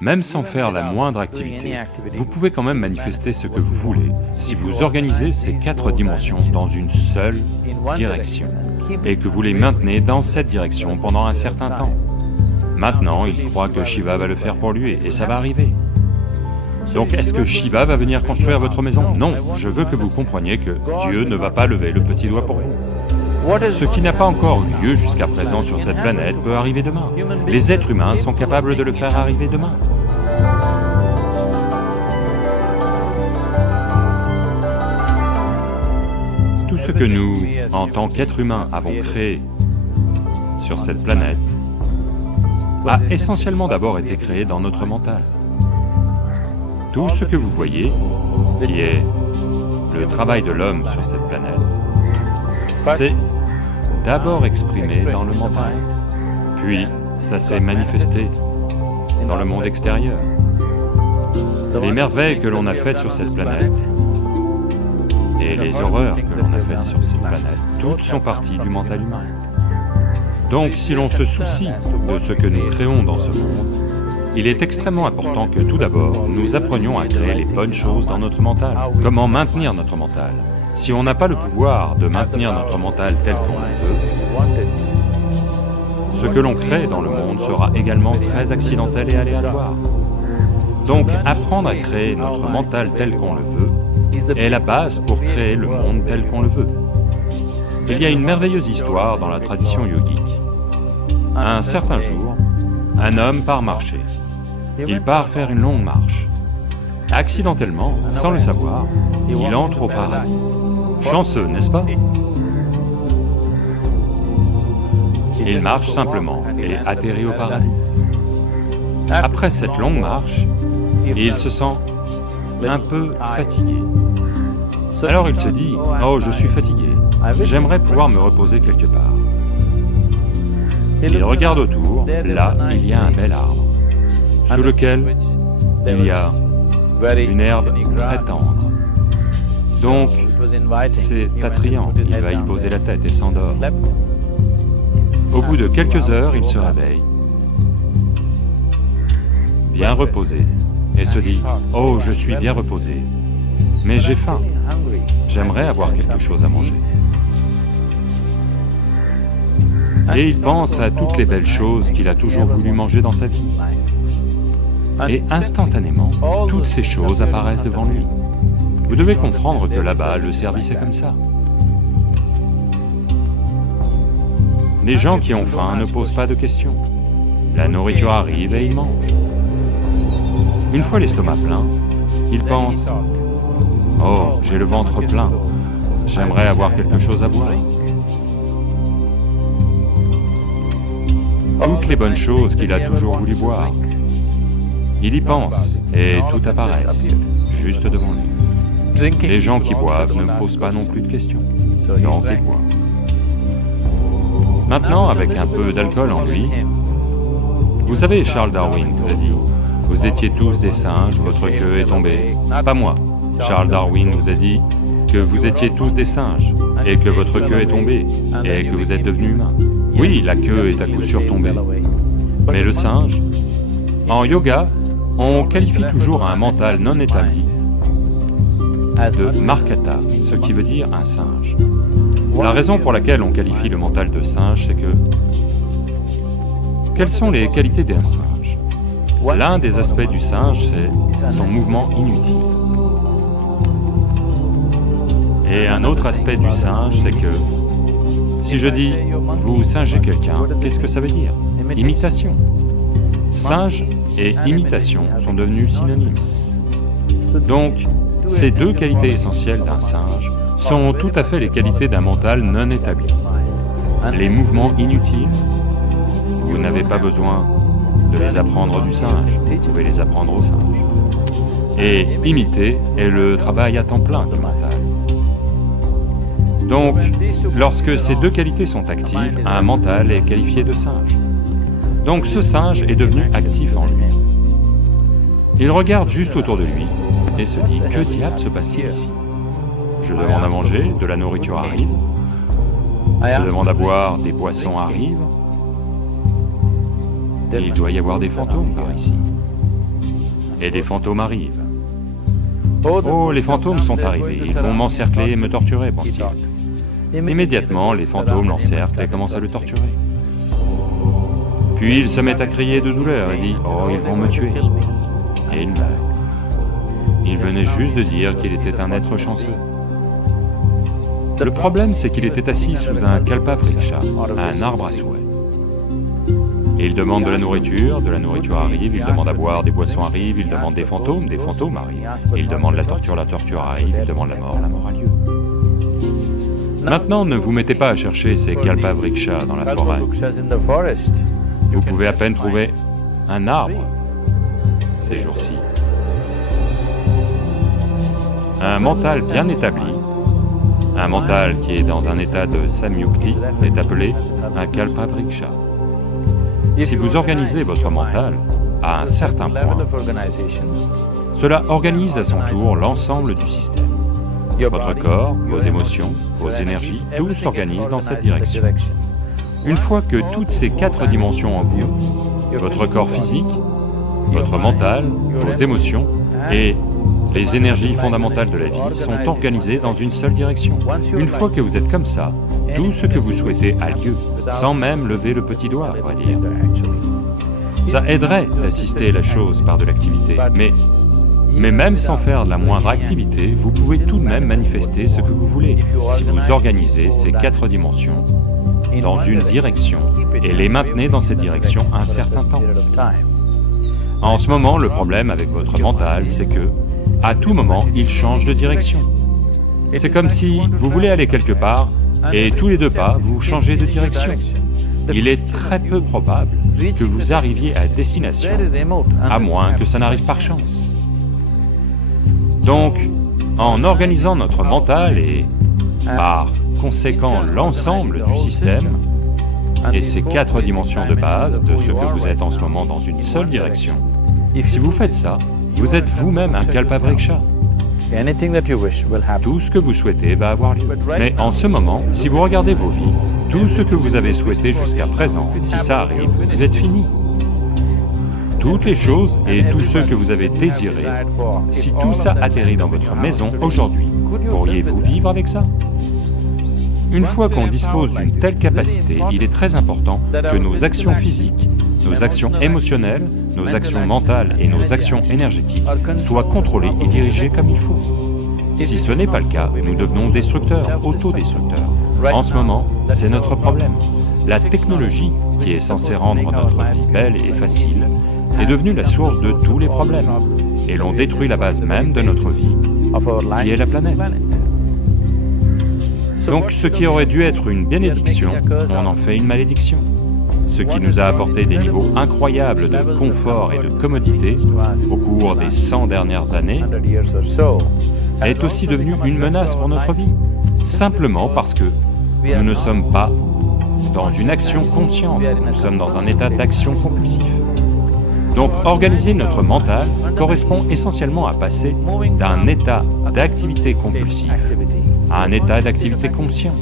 Même sans faire la moindre activité, vous pouvez quand même manifester ce que vous voulez si vous organisez ces 4 dimensions dans une seule direction et que vous les maintenez dans cette direction pendant un certain temps. Maintenant, il croit que Shiva va le faire pour lui et ça va arriver. Donc est-ce que Shiva va venir construire votre maison? Non, je veux que vous compreniez que Dieu ne va pas lever le petit doigt pour vous. Ce qui n'a pas encore eu lieu jusqu'à présent sur cette planète peut arriver demain. Les êtres humains sont capables de le faire arriver demain. Tout ce que nous, en tant qu'êtres humains, avons créé sur cette planète a essentiellement d'abord été créé dans notre mental. Tout ce que vous voyez, qui est le travail de l'homme sur cette planète, c'est d'abord exprimé dans le mental, puis ça s'est manifesté dans le monde extérieur. Les merveilles que l'on a faites sur cette planète et les horreurs que l'on a faites sur cette planète, toutes sont parties du mental humain. Donc si l'on se soucie de ce que nous créons dans ce monde, il est extrêmement important que tout d'abord, nous apprenions à créer les bonnes choses dans notre mental. Comment maintenir notre mental? Si on n'a pas le pouvoir de maintenir notre mental tel qu'on le veut, ce que l'on crée dans le monde sera également très accidentel et aléatoire. Donc apprendre à créer notre mental tel qu'on le veut est la base pour créer le monde tel qu'on le veut. Il y a une merveilleuse histoire dans la tradition yogique. Un certain jour, un homme part marcher. Il part faire une longue marche. Accidentellement, sans le savoir, il entre au paradis. Chanceux, n'est-ce pas? Il marche simplement et atterrit au paradis. Après cette longue marche, il se sent un peu fatigué. Alors il se dit, « Oh, je suis fatigué, j'aimerais pouvoir me reposer quelque part. » Il regarde autour, là, il y a un bel arbre, sous lequel il y a une herbe très tendre. Donc, c'est attrayant, il va y poser la tête et s'endort. Au bout de quelques heures, il se réveille, bien reposé, et se dit, « Oh, je suis bien reposé, mais j'ai faim, j'aimerais avoir quelque chose à manger. » Et il pense à toutes les belles choses qu'il a toujours voulu manger dans sa vie. Et instantanément, toutes ces choses apparaissent devant lui. Vous devez comprendre que là-bas, le service est comme ça. Les gens qui ont faim ne posent pas de questions. La nourriture arrive et ils mangent. Une fois l'estomac plein, ils pensent, « Oh, j'ai le ventre plein, j'aimerais avoir quelque chose à boire. » Toutes les bonnes choses qu'il a toujours voulu boire. Il y pense, et tout apparaît, juste devant lui. Les gens qui boivent ne posent pas non plus de questions, donc ils boivent. Maintenant, avec un peu d'alcool en lui, vous savez, Charles Darwin vous a dit, « Vous étiez tous des singes, votre queue est tombée. » Pas moi. Charles Darwin vous a dit que vous étiez tous des singes, et que votre queue est tombée, et que vous êtes devenus humains. Oui, la queue est à coup sûr tombée. Mais le singe, en yoga, on qualifie toujours un mental non établi de markata, ce qui veut dire un singe. La raison pour laquelle on qualifie le mental de singe, c'est que... Quelles sont les qualités d'un singe? L'un des aspects du singe, c'est son mouvement inutile. Et un autre aspect du singe, c'est que... Si je dis « vous singez quelqu'un », qu'est-ce que ça veut dire? Imitation. Singe et imitation sont devenus synonymes. Donc, ces deux qualités essentielles d'un singe sont tout à fait les qualités d'un mental non établi. Les mouvements inutiles, vous n'avez pas besoin de les apprendre du singe, vous pouvez les apprendre au singe. Et imiter est le travail à temps plein du mental. Donc, lorsque ces deux qualités sont actives, un mental est qualifié de singe. Donc ce singe est devenu actif en lui. Il regarde juste autour de lui et se dit, que diable se passe-t-il ici? Je demande à manger, de la nourriture arrive. Je demande à boire, des boissons arrivent. Et il doit y avoir des fantômes par ici. et des fantômes arrivent. Oh, les fantômes sont arrivés, ils vont m'encercler et me torturer, pense-t-il. Immédiatement, les fantômes l'encerclent et commencent à le torturer. Puis il se met à crier de douleur et dit « Oh, ils vont me tuer !» Et il meurt. Il venait juste de dire qu'il était un être chanceux. Le problème, c'est qu'il était assis sous un kalpavriksha, un arbre à souhait. Et il demande de la nourriture arrive, il demande à boire, des boissons arrivent, il demande des fantômes arrivent. Et il demande la torture arrive, il demande la mort a lieu. Maintenant, ne vous mettez pas à chercher ces kalpavrikshas dans la forêt. Vous pouvez à peine trouver un arbre ces jours-ci. Un mental bien établi, un mental qui est dans un état de samyukti, est appelé un kalpavriksha. Si vous organisez votre mental à un certain point, cela organise à son tour l'ensemble du système. Votre corps, vos émotions, vos énergies, tout s'organise dans cette direction. Une fois que toutes ces 4 dimensions en vous, votre corps physique, votre mental, vos émotions et les énergies fondamentales de la vie sont organisées dans une seule direction. Une fois que vous êtes comme ça, tout ce que vous souhaitez a lieu, sans même lever le petit doigt, on va dire. Ça aiderait d'assister la chose par de l'activité, mais même sans faire la moindre activité, vous pouvez tout de même manifester ce que vous voulez, si vous organisez ces 4 dimensions dans une direction et les maintenez dans cette direction un certain temps. En ce moment, le problème avec votre mental, c'est que, à tout moment, il change de direction. C'est comme si vous voulez aller quelque part, et tous les 2 pas, vous changez de direction. Il est très peu probable que vous arriviez à destination, à moins que ça n'arrive par chance. Donc, en organisant notre mental et, par conséquent, l'ensemble du système, et ces 4 dimensions de base de ce que vous êtes en ce moment dans une seule direction, si vous faites ça, vous êtes vous-même un kalpavriksha. Tout ce que vous souhaitez va avoir lieu. Mais en ce moment, si vous regardez vos vies, tout ce que vous avez souhaité jusqu'à présent, si ça arrive, vous êtes fini. Toutes les choses et tous ceux que vous avez désirés, si tout ça atterrit dans votre maison aujourd'hui, pourriez-vous vivre avec ça? Une fois qu'on dispose d'une telle capacité, il est très important que nos actions physiques, nos actions émotionnelles, nos actions mentales et nos actions énergétiques soient contrôlées et dirigées comme il faut. Si ce n'est pas le cas, nous devenons destructeurs, autodestructeurs. En ce moment, c'est notre problème. La technologie, qui est censée rendre notre vie belle et facile, est devenue la source de tous les problèmes, et l'on détruit la base même de notre vie, qui est la planète. Donc ce qui aurait dû être une bénédiction, on en fait une malédiction. Ce qui nous a apporté des niveaux incroyables de confort et de commodité au cours des 100 dernières années est aussi devenu une menace pour notre vie, simplement parce que nous ne sommes pas dans une action consciente, nous sommes dans un état d'action compulsif. Donc organiser notre mental correspond essentiellement à passer d'un état d'activité compulsive à un état d'activité conscient.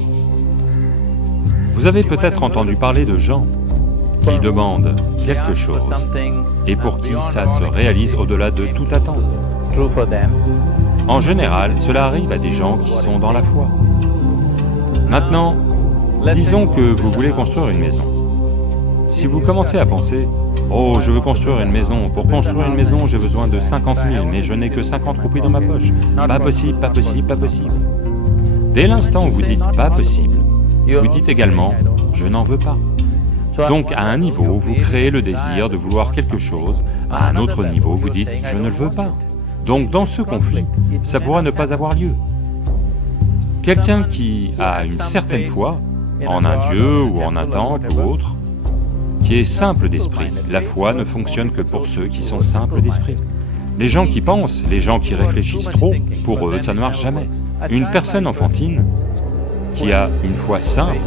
Vous avez peut-être entendu parler de gens qui demandent quelque chose et pour qui ça se réalise au-delà de toute attente. En général, cela arrive à des gens qui sont dans la foi. Maintenant, disons que vous voulez construire une maison. Si vous commencez à penser « Oh, je veux construire une maison, pour construire une maison, j'ai besoin de 50 000, mais je n'ai que 50 roupies dans ma poche. Pas possible, pas possible, pas possible. » Dès l'instant où vous dites « pas possible », vous dites également « je n'en veux pas ». Donc à un niveau, vous créez le désir de vouloir quelque chose, à un autre niveau, vous dites « je ne le veux pas ». Donc dans ce conflit, ça pourra ne pas avoir lieu. Quelqu'un qui a une certaine foi, en un dieu ou en un temple ou autre, qui est simple d'esprit, la foi ne fonctionne que pour ceux qui sont simples d'esprit. Les gens qui pensent, les gens qui réfléchissent trop, pour eux ça ne marche jamais. Une personne enfantine qui a une foi simple,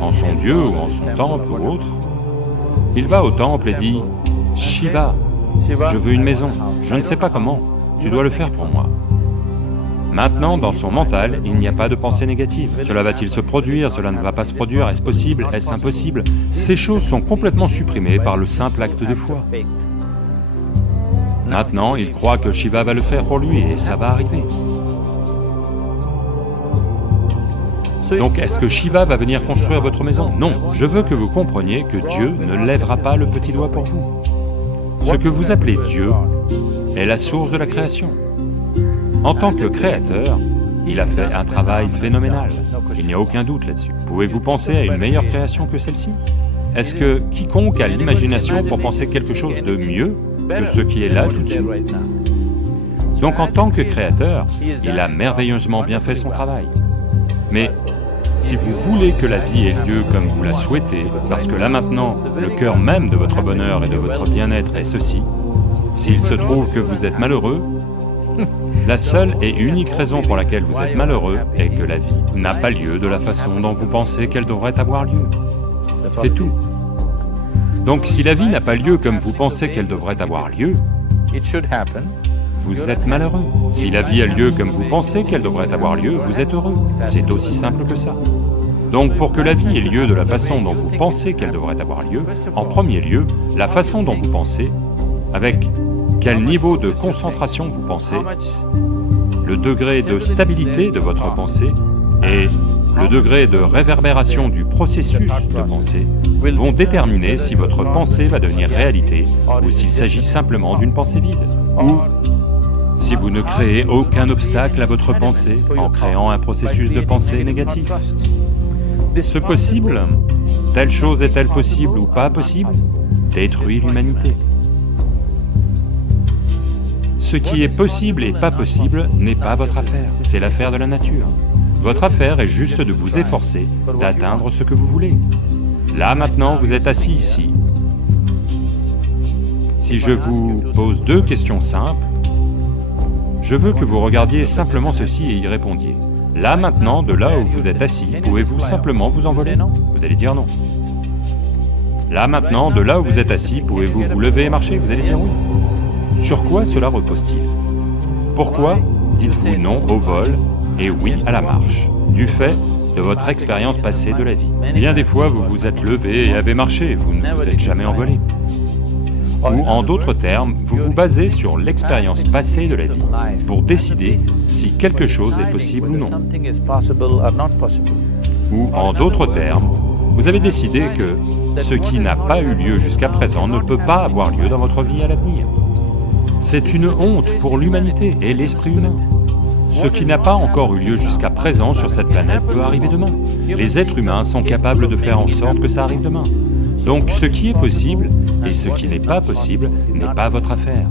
en son dieu ou en son temple ou autre, il va au temple et dit « Shiva, je veux une maison, je ne sais pas comment, tu dois le faire pour moi. » Maintenant, dans son mental, il n'y a pas de pensée négative. Cela va-t-il se produire? Cela ne va pas se produire? Est-ce possible? Est-ce impossible? Ces choses sont complètement supprimées par le simple acte de foi. Maintenant, il croit que Shiva va le faire pour lui et ça va arriver. Donc, est-ce que Shiva va venir construire votre maison? Non, je veux que vous compreniez que Dieu ne lèvera pas le petit doigt pour vous. Ce que vous appelez Dieu est la source de la création. En tant que créateur, il a fait un travail phénoménal, il n'y a aucun doute là-dessus. Pouvez-vous penser à une meilleure création que celle-ci? Est-ce que quiconque a l'imagination pour penser quelque chose de mieux que ce qui est là tout de suite? Donc en tant que créateur, il a merveilleusement bien fait son travail. Mais si vous voulez que la vie ait lieu comme vous la souhaitez, parce que là maintenant, le cœur même de votre bonheur et de votre bien-être est ceci, s'il se trouve que vous êtes malheureux, la seule et unique raison pour laquelle vous êtes malheureux est que la vie n'a pas lieu de la façon dont vous pensez qu'elle devrait avoir lieu. C'est tout. Donc si la vie n'a pas lieu comme vous pensez qu'elle devrait avoir lieu, vous êtes malheureux. Si la vie a lieu comme vous pensez qu'elle devrait avoir lieu, vous êtes heureux. C'est aussi simple que ça. Donc pour que la vie ait lieu de la façon dont vous pensez qu'elle devrait avoir lieu, en premier lieu, la façon dont vous pensez, avec quel niveau de concentration vous pensez, le degré de stabilité de votre pensée et le degré de réverbération du processus de pensée vont déterminer si votre pensée va devenir réalité ou s'il s'agit simplement d'une pensée vide, ou si vous ne créez aucun obstacle à votre pensée en créant un processus de pensée négatif. Ce possible, telle chose est-elle possible ou pas possible, détruit l'humanité. Ce qui est possible et pas possible n'est pas votre affaire, c'est l'affaire de la nature. Votre affaire est juste de vous efforcer d'atteindre ce que vous voulez. Là maintenant, vous êtes assis ici. Si je vous pose deux questions simples, je veux que vous regardiez simplement ceci et y répondiez. Là maintenant, de là où vous êtes assis, pouvez-vous simplement vous envoler? Vous allez dire non. Là maintenant, de là où vous êtes assis, pouvez-vous vous lever et marcher? Vous allez dire oui. Sur quoi cela repose-t-il? Pourquoi dites-vous non au vol et oui à la marche? Du fait de votre expérience passée de la vie. Bien des fois, vous vous êtes levé et avez marché, vous ne vous êtes jamais envolé. Ou en d'autres termes, vous vous basez sur l'expérience passée de la vie pour décider si quelque chose est possible ou non. Ou en d'autres termes, vous avez décidé que ce qui n'a pas eu lieu jusqu'à présent ne peut pas avoir lieu dans votre vie à l'avenir. C'est une honte pour l'humanité et l'esprit humain. Ce qui n'a pas encore eu lieu jusqu'à présent sur cette planète peut arriver demain. Les êtres humains sont capables de faire en sorte que ça arrive demain. Donc ce qui est possible et ce qui n'est pas possible n'est pas votre affaire.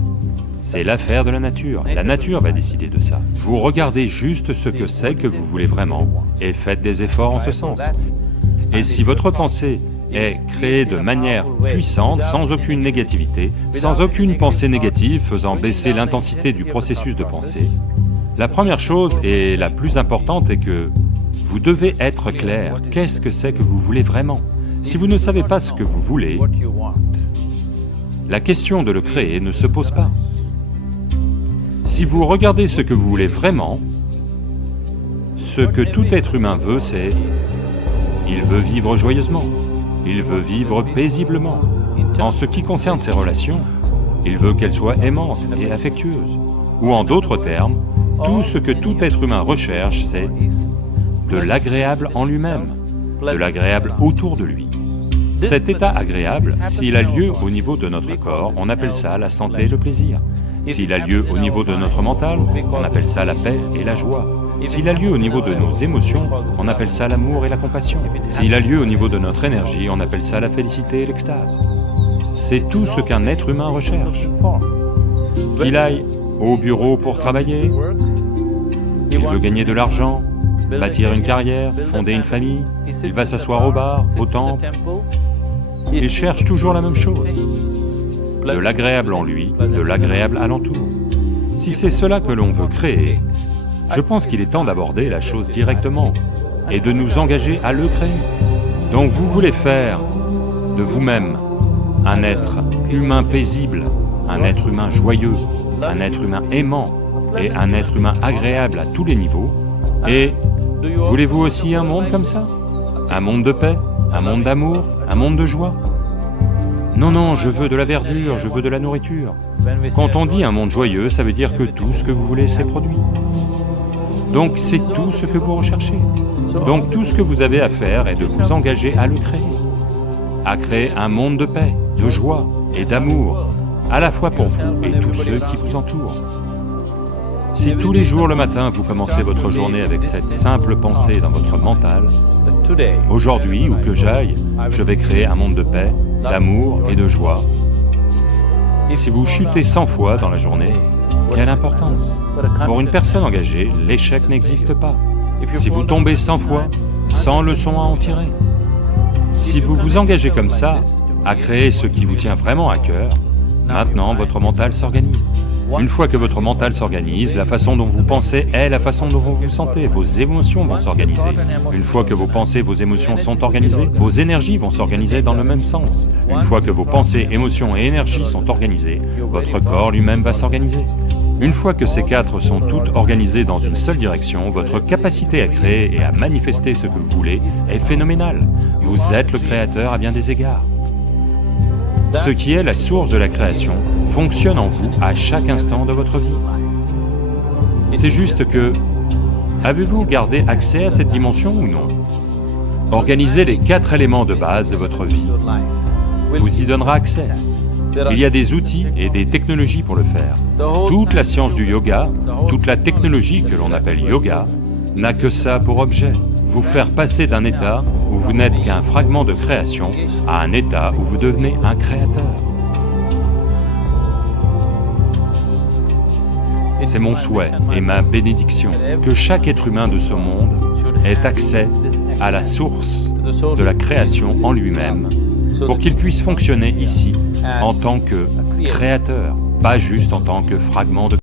C'est l'affaire de la nature va décider de ça. Vous regardez juste ce que c'est que vous voulez vraiment et faites des efforts en ce sens. Et si votre pensée est créée de manière puissante, sans aucune négativité, sans aucune pensée négative faisant baisser l'intensité du processus de pensée, la première chose et la plus importante est que vous devez être clair. Qu'est-ce que c'est que vous voulez vraiment? Si vous ne savez pas ce que vous voulez, la question de le créer ne se pose pas. Si vous regardez ce que vous voulez vraiment, ce que tout être humain veut, c'est... il veut vivre joyeusement, il veut vivre paisiblement. En ce qui concerne ses relations, il veut qu'elles soient aimantes et affectueuses. Ou en d'autres termes, tout ce que tout être humain recherche, c'est de l'agréable en lui-même, de l'agréable autour de lui. Cet état agréable, s'il a lieu au niveau de notre corps, on appelle ça la santé et le plaisir. S'il a lieu au niveau de notre mental, on appelle ça la paix et la joie. S'il a lieu au niveau de nos émotions, on appelle ça l'amour et la compassion. S'il a lieu au niveau de notre énergie, on appelle ça la félicité et l'extase. C'est tout ce qu'un être humain recherche. Qu'il aille au bureau pour travailler, il veut gagner de l'argent, bâtir une carrière, fonder une famille, il va s'asseoir au bar, au temple. Il cherche toujours la même chose, de l'agréable en lui, de l'agréable alentour. Si c'est cela que l'on veut créer, je pense qu'il est temps d'aborder la chose directement et de nous engager à le créer. Donc vous voulez faire de vous-même un être humain paisible, un être humain joyeux, un être humain aimant et un être humain agréable à tous les niveaux. Et voulez-vous aussi un monde comme ça? Un monde de paix, un monde d'amour, un monde de joie? Non, non, je veux de la verdure, je veux de la nourriture. Quand on dit un monde joyeux, ça veut dire que tout ce que vous voulez s'est produit. Donc c'est tout ce que vous recherchez. Donc tout ce que vous avez à faire est de vous engager à le créer. À créer un monde de paix, de joie et d'amour, à la fois pour vous et tous ceux qui vous entourent. Si tous les jours le matin vous commencez votre journée avec cette simple pensée dans votre mental, aujourd'hui, où que j'aille, je vais créer un monde de paix, d'amour et de joie. Si vous chutez 100 fois dans la journée, quelle importance? Pour une personne engagée, l'échec n'existe pas. Si vous tombez 100 fois, 100 leçons à en tirer. Si vous vous engagez comme ça, à créer ce qui vous tient vraiment à cœur, maintenant votre mental s'organise. Une fois que votre mental s'organise, la façon dont vous pensez est la façon dont vous vous sentez, vos émotions vont s'organiser. Une fois que vos pensées, vos émotions sont organisées, vos énergies vont s'organiser dans le même sens. Une fois que vos pensées, émotions et énergies sont organisées, votre corps lui-même va s'organiser. Une fois que ces quatre sont toutes organisées dans une seule direction, votre capacité à créer et à manifester ce que vous voulez est phénoménale. Vous êtes le créateur à bien des égards. Ce qui est la source de la création fonctionne en vous à chaque instant de votre vie. C'est juste que, avez-vous gardé accès à cette dimension ou non? Organisez les 4 éléments de base de votre vie vous y donnera accès. Il y a des outils et des technologies pour le faire. Toute la science du yoga, toute la technologie que l'on appelle yoga, n'a que ça pour objet, vous faire passer d'un état où vous n'êtes qu'un fragment de création à un état où vous devenez un créateur. C'est mon souhait et ma bénédiction que chaque être humain de ce monde ait accès à la source de la création en lui-même, pour qu'il puisse fonctionner ici en tant que créateur, pas juste en tant que fragment de